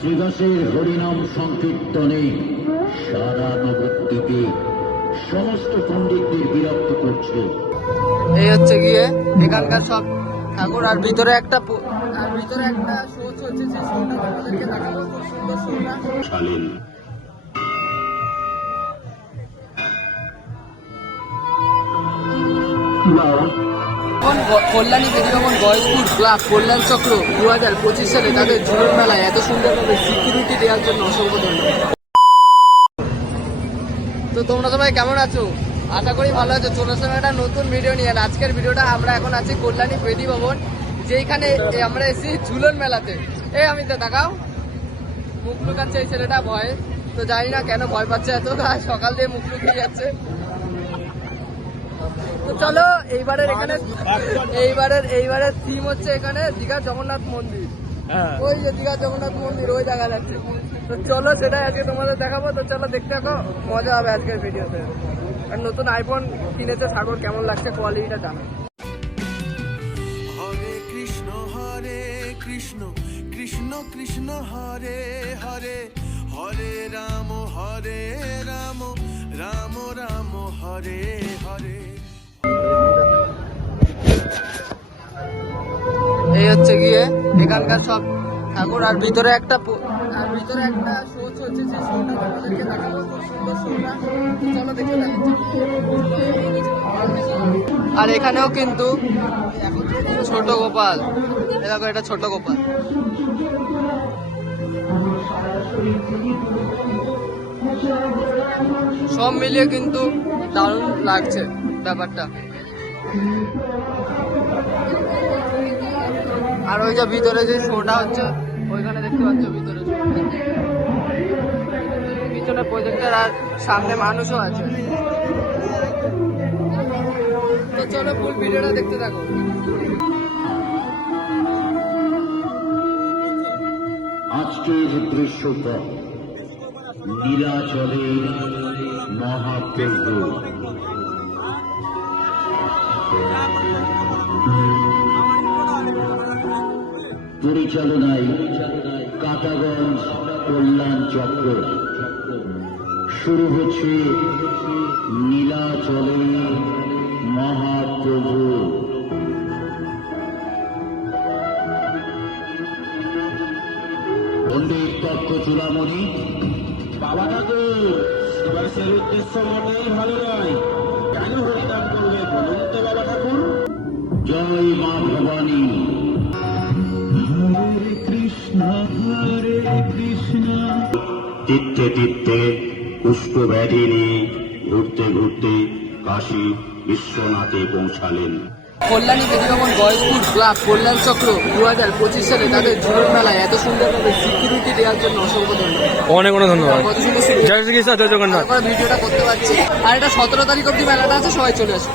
শ্রীদাসের হরিনাম সংকীর্তনে সারা নবদ্বীপে সমস্ত পণ্ডিতদের বিরক্ত করছে। এই হচ্ছে গিয়ে এখানকার সব ঠাকুর। আর ভিতরে একটা শো চলছে, যে শোটা তোমাদেরকে দেখাবো। খুব সুন্দর শোটা। কল্যাণী বেদিভবন বয়স্কুল ক্লাব কল্যাণ চক্র 2025 সালে তাদের ঝুলন মেলায় এত সুন্দরভাবে সিকিউরিটি দেওয়ার জন্য অসংখ্য ধন্যবাদ। তো তোমরা সবাই কেমন আছো? আশা করি ভালো আছো। চলে আসলাম একটা নতুন ভিডিও নিয়ে। আজকের ভিডিওটা আমরা এখন আছি কল্যাণী বেদিভবন, যেখানে আমরা এসেছি ঝুলন মেলাতে। আমি তো দেখাও, মুখ লুকাচ্ছে এই ছেলেটা ভয়ে। তো জানি না কেন ভয় পাচ্ছে এত, সকাল দিয়ে মুখ লুকিয়ে যাচ্ছে। তো চলো এইবারের থিম হচ্ছে এখানে দীঘার জগন্নাথ মন্দির। ওই যে দীঘার জগন্নাথ মন্দির ওই দেখা যাচ্ছে। তো চলো সেটাই আজকে তোমাদের দেখাবো। তো চলো দেখতে থাকো, মজা হবে আজকের ভিডিওতে। আর নতুন আইফোন কিনেছে সাগর, কেমন লাগছে কোয়ালিটিটা জানো। হরে কৃষ্ণ কৃষ্ণ কৃষ্ণ হরে হরে, হরে রাম রাম রাম হরে হরে। এই হচ্ছে গিয়ে এখানকার সব ঠাকুর। আর ভিতরে একটা শো চলছে, যে শোটা তোমাদেরকে দেখাবো। খুব সুন্দর শোটা। চলো দেখতে দেখাচ্ছি। আর এখানেও কিন্তু ছোট গোপাল, দেখো এটা ছোট গোপাল। সব মিলিয়ে কিন্তু দারুণ লাগছে ব্যাপারটা। আর ওই যে ভিতরে যে শোটা হচ্ছে ওইখানে দেখতে পাচ্ছ, ভিতরে পিছনে প্রজেক্টর আর সামনে মানুষও আছে। তো চলো ফুল ভিডিওটা দেখতে থাকো। আজকের দৃশ্যটা নীলাচলে মহাপ্রভু। পরিচালনায় কাটাগঞ্জ কল্যাণ চক্র। শুরু হচ্ছে নীলাচলে মহাপ্রভু। পণ্ডিত তর্ক চূড়ামণি, বাবা ঠাকুর দিবসের উদ্দেশ্য মোটেই ভালো নয়। কেন হরিনাম করবে বলুন তো বাবা ঠাকুর? জয় মা ভবানী। হরে কৃষ্ণ তীর্থে তীর্থে কুষ্ঠ ব্যাধি নিয়ে ঘুরতে ঘুরতে কাশী বিশ্বনাথে পৌঁছালেন। কল্যাণী বেদিভবন বয়স্কুল ক্লাব কল্যাণ চক্র 2025 সালে তাদের ঝুলন মেলায় এত সুন্দরভাবে সিকিউরিটি দেওয়ার জন্য অসংখ্য ধন্যবাদ। অনেক ধন্যবাদ। জয় শ্রী কৃষ্ণ, জয় জগন্নাথ। ভিডিওটা করতে পারছি। আর এটা 17 তারিখ অব্দি মেলাটা আছে, সবাই চলে আসো।